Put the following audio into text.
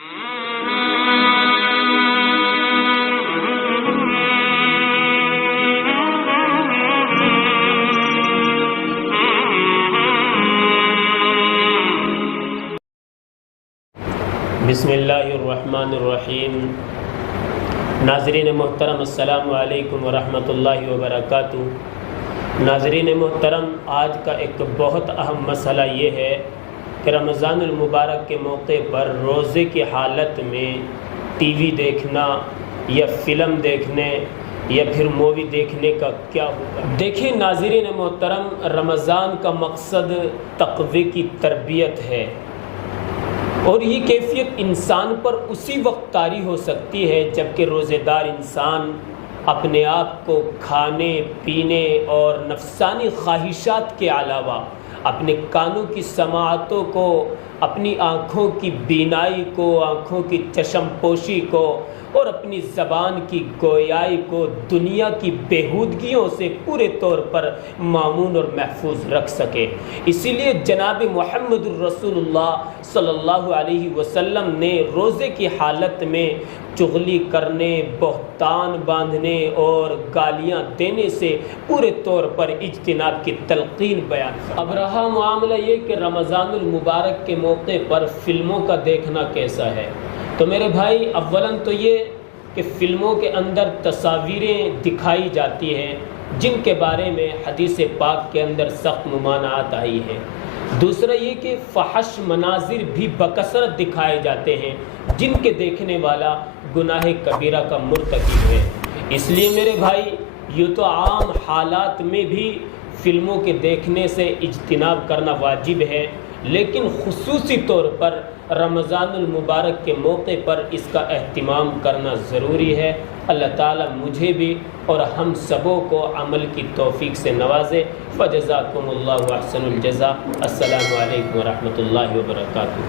بسم اللہ الرحمن الرحیم۔ ناظرین محترم، السلام علیکم ورحمۃ اللہ وبرکاتہ۔ ناظرین محترم، آج کا ایک بہت اہم مسئلہ یہ ہے کہ رمضان المبارک کے موقع پر روزے کی حالت میں ٹی وی دیکھنا یا فلم دیکھنے یا پھر مووی دیکھنے کا کیا ہوگا۔ دیکھیں ناظرین محترم، رمضان کا مقصد تقوی کی تربیت ہے، اور یہ کیفیت انسان پر اسی وقت طاری ہو سکتی ہے جب کہ روزے دار انسان اپنے آپ کو کھانے پینے اور نفسانی خواہشات کے علاوہ اپنے کانوں کی سماعتوں کو، اپنی آنکھوں کی بینائی کو، آنکھوں کی چشم پوشی کو اور اپنی زبان کی گویائی کو دنیا کی بےہودگیوں سے پورے طور پر مامون اور محفوظ رکھ سکے۔ اسی لیے جناب محمد الرسول اللہ صلی اللہ علیہ وسلم نے روزے کی حالت میں چغلی کرنے، بہتان باندھنے اور گالیاں دینے سے پورے طور پر اجتناب کی تلقین بیان کی۔ اب رہا معاملہ یہ کہ رمضان المبارک کے موقع پر فلموں کا دیکھنا کیسا ہے، تو میرے بھائی اولاً تو یہ کہ فلموں کے اندر تصاویریں دکھائی جاتی ہیں جن کے بارے میں حدیث پاک کے اندر سخت ممانعات آئی ہیں۔ دوسرا یہ کہ فحش مناظر بھی بکثرت دکھائے جاتے ہیں جن کے دیکھنے والا گناہ کبیرہ کا مرتکب ہے۔ اس لیے میرے بھائی یہ تو عام حالات میں بھی فلموں کے دیکھنے سے اجتناب کرنا واجب ہے، لیکن خصوصی طور پر رمضان المبارک کے موقع پر اس کا اہتمام کرنا ضروری ہے۔ اللہ تعالیٰ مجھے بھی اور ہم سبوں کو عمل کی توفیق سے نوازے۔ فجزاکم اللہ احسن الجزا۔ السلام علیکم ورحمۃ اللہ وبرکاتہ۔